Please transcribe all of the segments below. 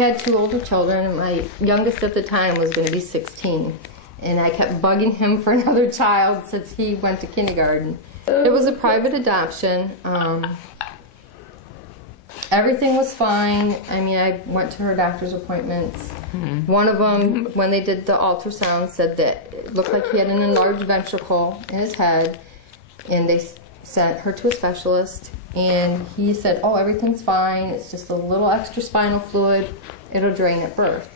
had 2 older children, and my youngest at the time was going to be 16. And I kept bugging him for another child since he went to kindergarten. It was a private adoption. Everything was fine. I mean, I went to her doctor's appointments. One of them, when they did the ultrasound, said that it looked like he had an enlarged ventricle in his head, and they sent her to a specialist, and he said, oh, everything's fine. It's just a little extra spinal fluid. It'll drain at birth.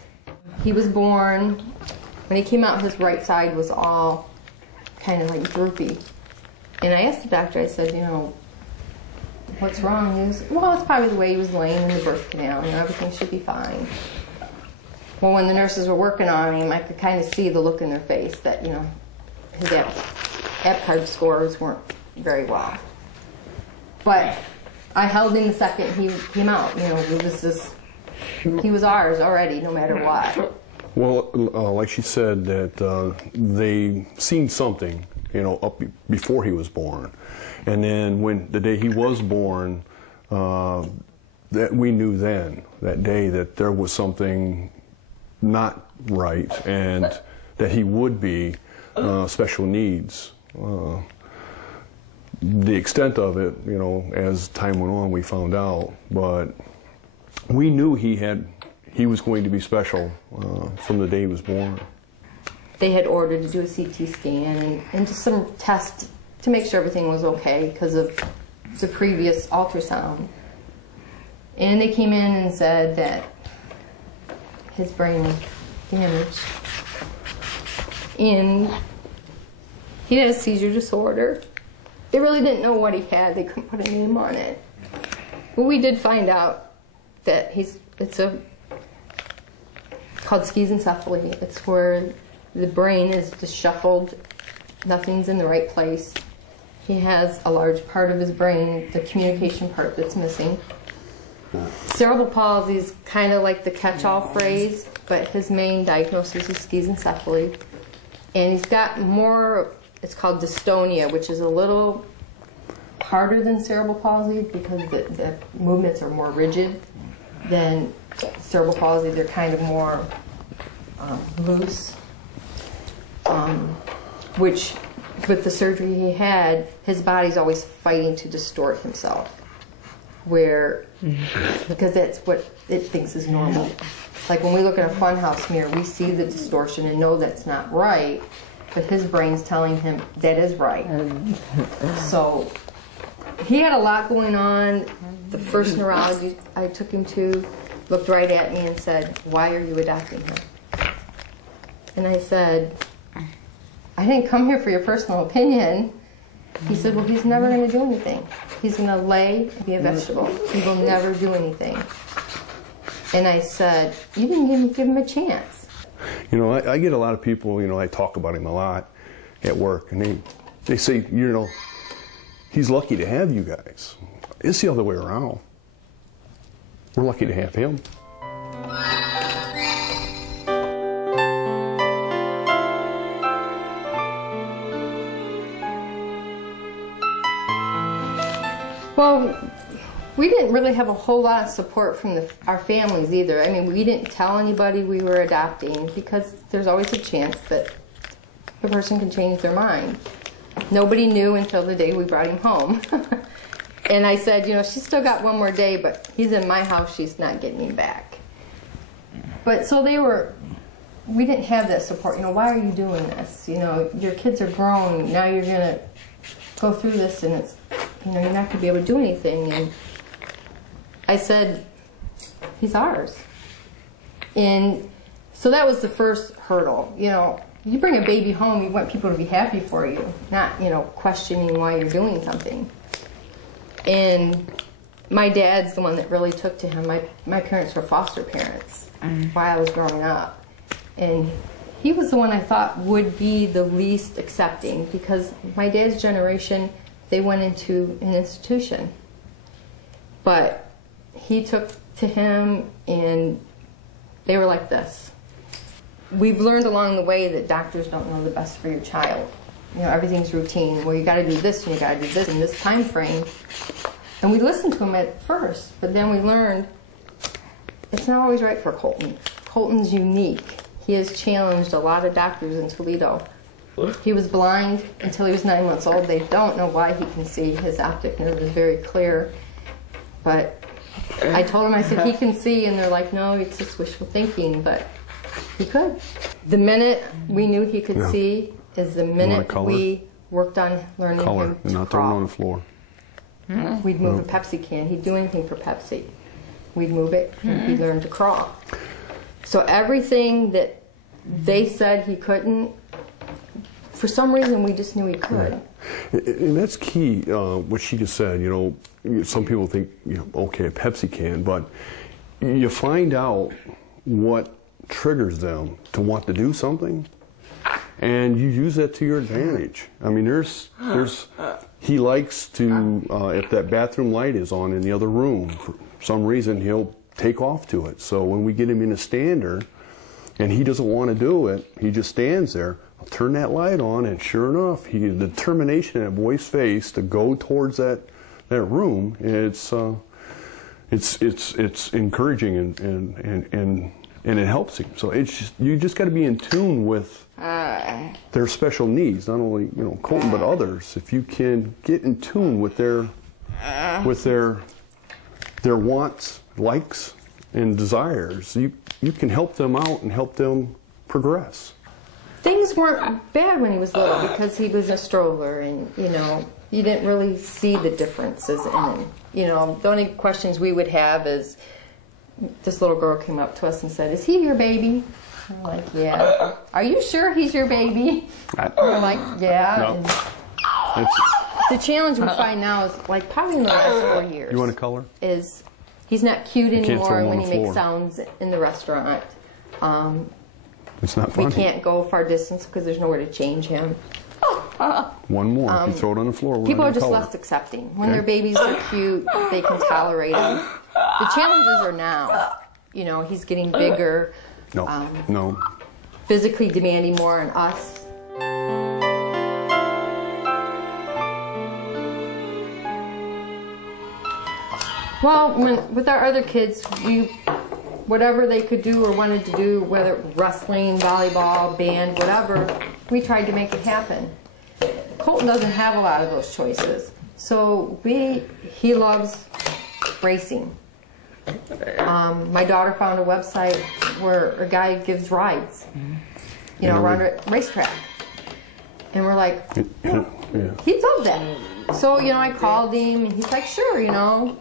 He was born. When he came out, his right side was all kind of like droopy. And I asked the doctor, I said, you know, what's wrong? He was, well, it's probably the way he was laying in the birth canal. You know, everything should be fine. Well, when the nurses were working on him, I could kind of see the look in their face that, you know, his APGAR scores weren't very well. But I held him the second he came out. You know, it was just, he was ours already, no matter what. Well, like she said, that they seen something, you know, up before he was born. And then when the day he was born, that we knew then, that day, that there was something not right and that he would be special needs. The extent of it, you know, as time went on, we found out. But we knew he was going to be special from the day he was born. They had ordered to do a CT scan and just some tests to make sure everything was okay because of the previous ultrasound. And they came in and said that his brain was damaged. And he had a seizure disorder. They really didn't know what he had. They couldn't put a name on it. But we did find out that it's called schizencephaly. It's where the brain is disheveled. Nothing's in the right place. He has a large part of his brain, the communication part, that's missing. Cerebral palsy is kind of like the catch-all phrase, but his main diagnosis is schizencephaly. And he's got more, it's called dystonia, which is a little harder than cerebral palsy because the movements are more rigid than cerebral palsy. They're kind of more loose, which with the surgery he had, his body's always fighting to distort himself, because that's what it thinks is normal. Like when we look at a funhouse mirror, we see the distortion and know that's not right, but his brain's telling him that is right. So he had a lot going on. The first neurologist I took him to looked right at me and said, "Why are you adopting him?" And I said, "I didn't come here for your personal opinion." He said, "Well, he's never going to do anything. He's going to lay and be a vegetable. He will never do anything." And I said, "You didn't give him a chance." You know, I get a lot of people, you know, I talk about him a lot at work, and they say, you know, he's lucky to have you guys. It's the other way around. We're lucky to have him. Well, we didn't really have a whole lot of support from our families either. I mean, we didn't tell anybody we were adopting because there's always a chance that the person can change their mind. Nobody knew until the day we brought him home. And I said, you know, she's still got one more day, but he's in my house, she's not getting him back. But so we didn't have that support. You know, why are you doing this? You know, your kids are grown, now you're going to go through this and it's, you know, you're not going to be able to do anything. And I said, he's ours. And so that was the first hurdle. You know, you bring a baby home, you want people to be happy for you, not, you know, questioning why you're doing something. And my dad's the one that really took to him. My parents were foster parents while I was growing up. And he was the one I thought would be the least accepting because my dad's generation, they went into an institution. But he took to him and they were like this. We've learned along the way that doctors don't know the best for your child. You know, everything's routine. Well, you got to do this and you got to do this in this time frame. And we listened to him at first, but then we learned it's not always right for Colton. Colton's unique. He has challenged a lot of doctors in Toledo. He was blind until he was 9 months old. They don't know why he can see. His optic nerve is very clear. But I told him, I said, he can see, and they're like, no, it's just wishful thinking, but he could. The minute we knew he could see is the minute we worked on learning him to not crawl. throwing on the floor. We'd move a Pepsi can. He'd do anything for Pepsi. We'd move it, and he'd learn to crawl. So everything that they said he couldn't, for some reason we just knew he could. And that's key, what she just said. You know, some people think, you know, okay, a Pepsi can, but you find out what triggers them to want to do something, and you use that to your advantage. I mean, he likes to, if that bathroom light is on in the other room, for some reason he'll take off to it. So when we get him in a stander and he doesn't want to do it, he just stands there, I'll turn that light on, and sure enough, the determination in that boy's face to go towards that room, it's encouraging and it helps him. So you just got to be in tune with their special needs, not only, you know, Colton, but others. If you can get in tune with their wants, likes, and desires, you can help them out and help them progress. Things weren't bad when he was little because he was in a stroller, and, you know, you didn't really see the differences in him. You know, the only questions we would have is, this little girl came up to us and said, "Is he your baby?" I'm like, "Yeah." "Are you sure he's your baby?" We're like, "Yeah." No. The challenge we find now is, like, probably in the last 4 years. You want a color? Is he's not cute anymore when he makes floor. sounds in the restaurant. It's not funny. We can't go far distance because there's nowhere to change him. One more. If you throw it on the floor, people are just less accepting. When their babies are cute, they can tolerate them. The challenges are now. You know, he's getting bigger. No. Physically demanding more on us. Well, with our other kids, whatever they could do or wanted to do, whether wrestling, volleyball, band, whatever, we tried to make it happen. Colton doesn't have a lot of those choices, so he loves racing. My daughter found a website where a guy gives rides, you know, around a racetrack, and we're like, he'd love that. So, you know, I called him, and he's like, sure, you know.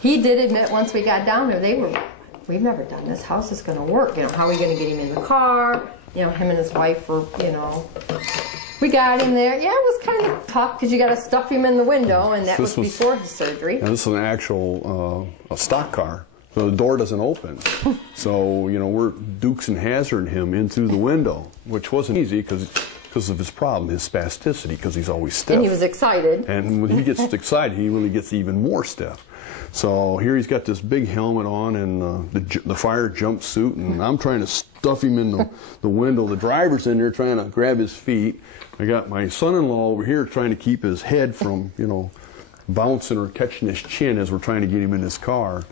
He did admit once we got down there, we've never done this. How's this going to work? You know, how are we going to get him in the car? You know, him and his wife were, you know, we got him there. Yeah, it was kind of tough because you got to stuff him in the window, and that was before his surgery. And this is an actual a stock car, so the door doesn't open. So, you know, we're Dukes and Hazzard him in through the window, which wasn't easy because of his problem, his spasticity, because he's always stiff. And he was excited. And when he gets excited, he really gets even more stiff. So here he's got this big helmet on and the fire jumpsuit, and I'm trying to stuff him in the window. The driver's in there trying to grab his feet. I got my son-in-law over here trying to keep his head from, you know, bouncing or catching his chin as we're trying to get him in this car.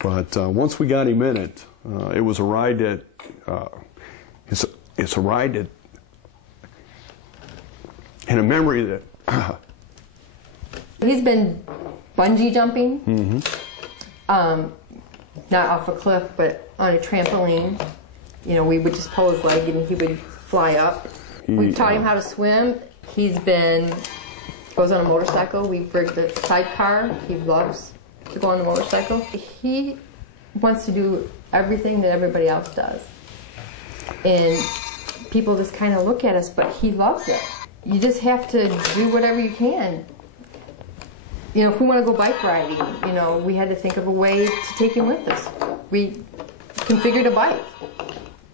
But once we got him in it, it was a ride that it's a ride that, and a memory that. He's been bungee jumping, not off a cliff, but on a trampoline. You know, we would just pull his leg and he would fly up. We've taught him how to swim. He's goes on a motorcycle. We've rigged a sidecar. He loves to go on the motorcycle. He wants to do everything that everybody else does. And people just kind of look at us, but he loves it. You just have to do whatever you can. You know, if we want to go bike riding, you know, we had to think of a way to take him with us. We configured a bike.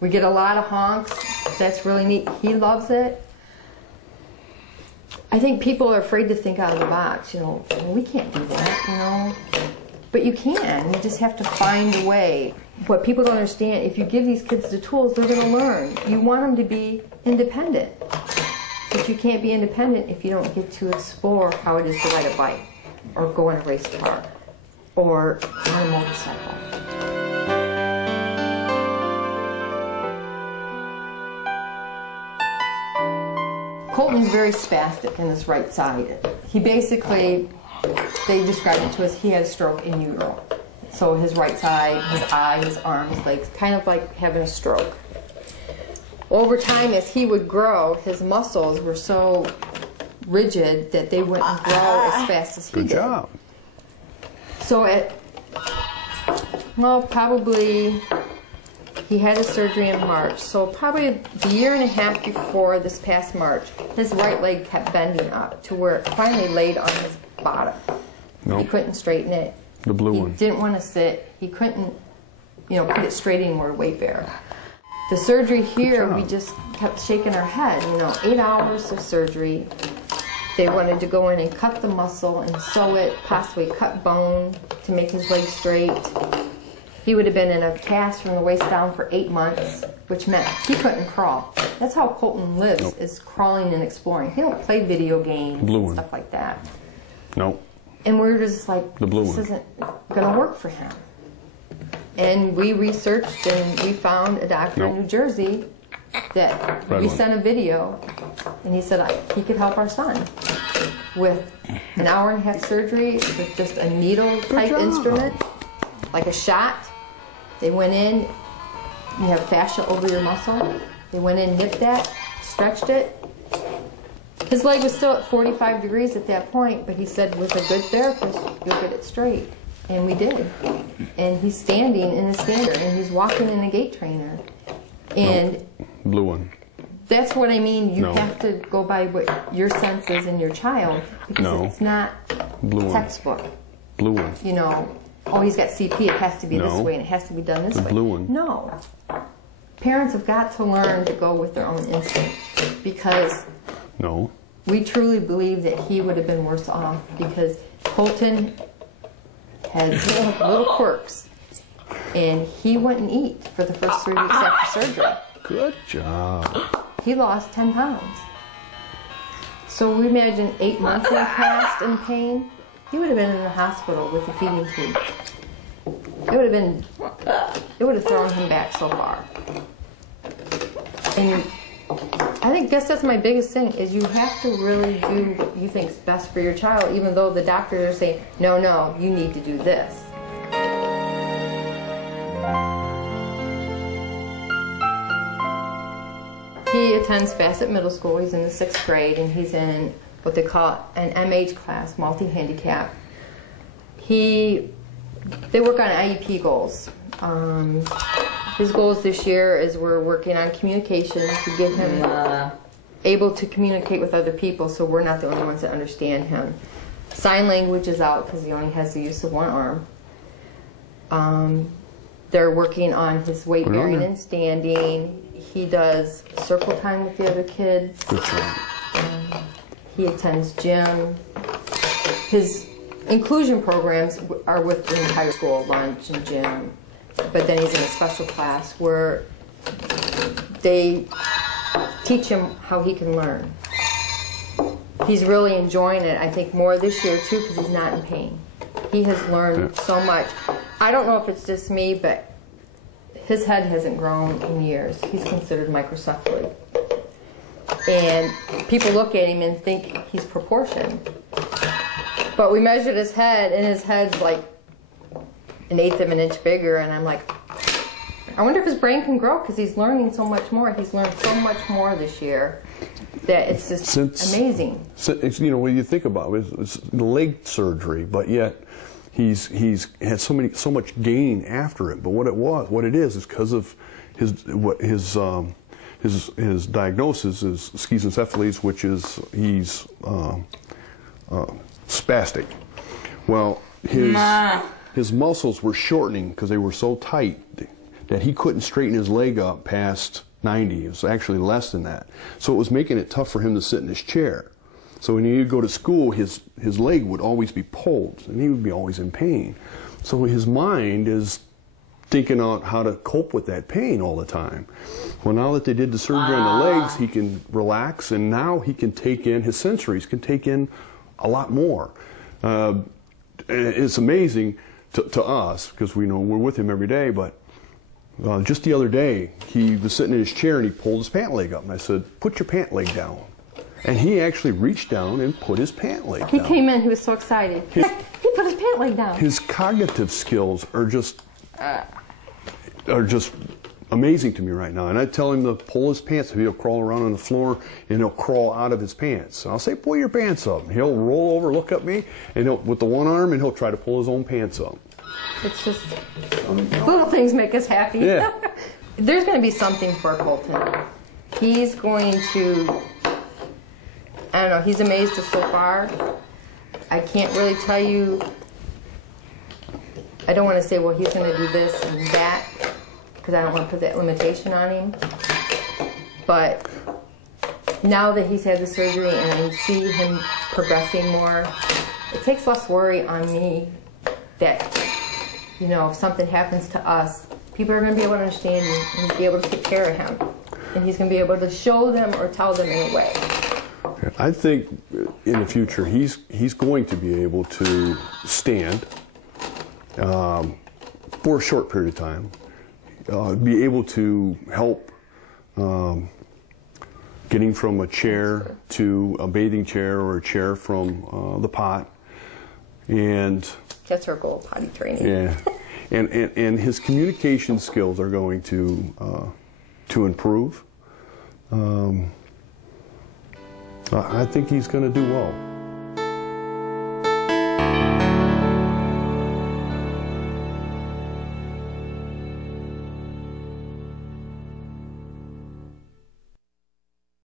We get a lot of honks. That's really neat. He loves it. I think people are afraid to think out of the box. You know, we can't do that, you know. But you can. You just have to find a way. What people don't understand, if you give these kids the tools, they're going to learn. You want them to be independent. But you can't be independent if you don't get to explore how it is to ride a bike, or go in a race car, or on a motorcycle. Colton's very spastic in this right side. He basically, they described it to us, he had a stroke in utero. So his right side, his eye, his arms, legs, kind of like having a stroke. Over time, as he would grow, his muscles were so rigid that they wouldn't grow as fast as he did. Good job. So well, probably, he had his surgery in March. So probably a year and a half before this past March, his right leg kept bending up to where it finally laid on his bottom. Nope. He couldn't straighten it. The blue one. He didn't want to sit. He couldn't, put it straight anymore, weight bear. The surgery here, we just kept shaking our head. 8 hours of surgery. They wanted to go in and cut the muscle and sew it, possibly cut bone to make his leg straight. He would have been in a cast from the waist down for 8 months, which meant he couldn't crawl. That's how Colton lives, is crawling and exploring. He don't play video games and stuff like that. Nope. And we're just like, this isn't going to work for him. And we researched and we found a doctor in New Jersey that we sent a video, and he said he could help our son with an hour and a half surgery with just a needle type instrument, like a shot. They went in, you have fascia over your muscle. They went in, nipped that, stretched it. His leg was still at 45 degrees at that point, but he said with a good therapist, you'll get it straight. And we did. And he's standing in a stander, and he's walking in a gait trainer. And blue one. That's what I mean. You have to go by what your sense is in your child, because it's not textbook. Blue one. Oh, he's got CP, it has to be this way, and it has to be done this way. The blue one. No. Parents have got to learn to go with their own instinct, because we truly believe that he would have been worse off, because Colton has little quirks, and he wouldn't eat for the first 3 weeks after surgery. Good job. He lost 10 pounds. So we imagine 8 months had passed in pain. He would have been in the hospital with a feeding tube. It would have thrown him back so far. And I guess that's my biggest thing, is you have to really do what you think is best for your child, even though the doctors are saying, no, you need to do this. He attends Facet Middle School. He's in the 6th grade, and he's in what they call an MH class, multi-handicap. They work on IEP goals. His goals this year is we're working on communication to get him able to communicate with other people, so we're not the only ones that understand him. Sign language is out because he only has the use of one arm. They're working on his weight bearing and standing. He does circle time with the other kids. He attends gym. His inclusion programs are with the entire school, lunch and gym. But then he's in a special class where they teach him how he can learn. He's really enjoying it, I think, more this year, too, because he's not in pain. He has learned so much. I don't know if it's just me, but his head hasn't grown in years. He's considered microcephalic. And people look at him and think he's proportioned. But we measured his head, and his head's like 1/8 of an inch bigger, and I'm like, I wonder if his brain can grow, because he's learning so much more. He's learned so much more this year that it's just amazing. When you think about it, it's leg surgery, but yet he's had so much gain after it. But what it is because of his diagnosis is schizencephaly, which is he's spastic. Well, his muscles were shortening because they were so tight that he couldn't straighten his leg up past 90. It was actually less than that. So it was making it tough for him to sit in his chair. So when he would go to school, his leg would always be pulled, and he would be always in pain. So his mind is thinking out how to cope with that pain all the time. Well, now that they did the surgery on the legs, he can relax, and now he can take in, his sensories can take in a lot more. It's amazing to us, because we're with him every day, but just the other day, he was sitting in his chair and he pulled his pant leg up, and I said, put your pant leg down. And he actually reached down and put his pant leg down. He came in, he was so excited. He put his pant leg down. His cognitive skills are just amazing to me right now. And I tell him to pull his pants up. He'll crawl around on the floor and he'll crawl out of his pants. And I'll say, pull your pants up. And he'll roll over, look at me, and he'll, with the one arm, and he'll try to pull his own pants up. It's just little things make us happy. Yeah. There's going to be something for Colton. He's going to, I don't know, he's amazed us so far. I can't really tell you, I don't want to say, well, he's going to do this and that, because I don't want to put that limitation on him. But now that he's had the surgery and I see him progressing more, it takes less worry on me that, you know, if something happens to us, people are going to be able to understand him and be able to take care of him. And he's going to be able to show them or tell them in a way. I think in the future he's going to be able to stand for a short period of time, be able to help getting from a chair to a bathing chair or a chair from the pot, and that's our goal, potty training. Yeah, and his communication skills are going to improve. I think he's going to do well.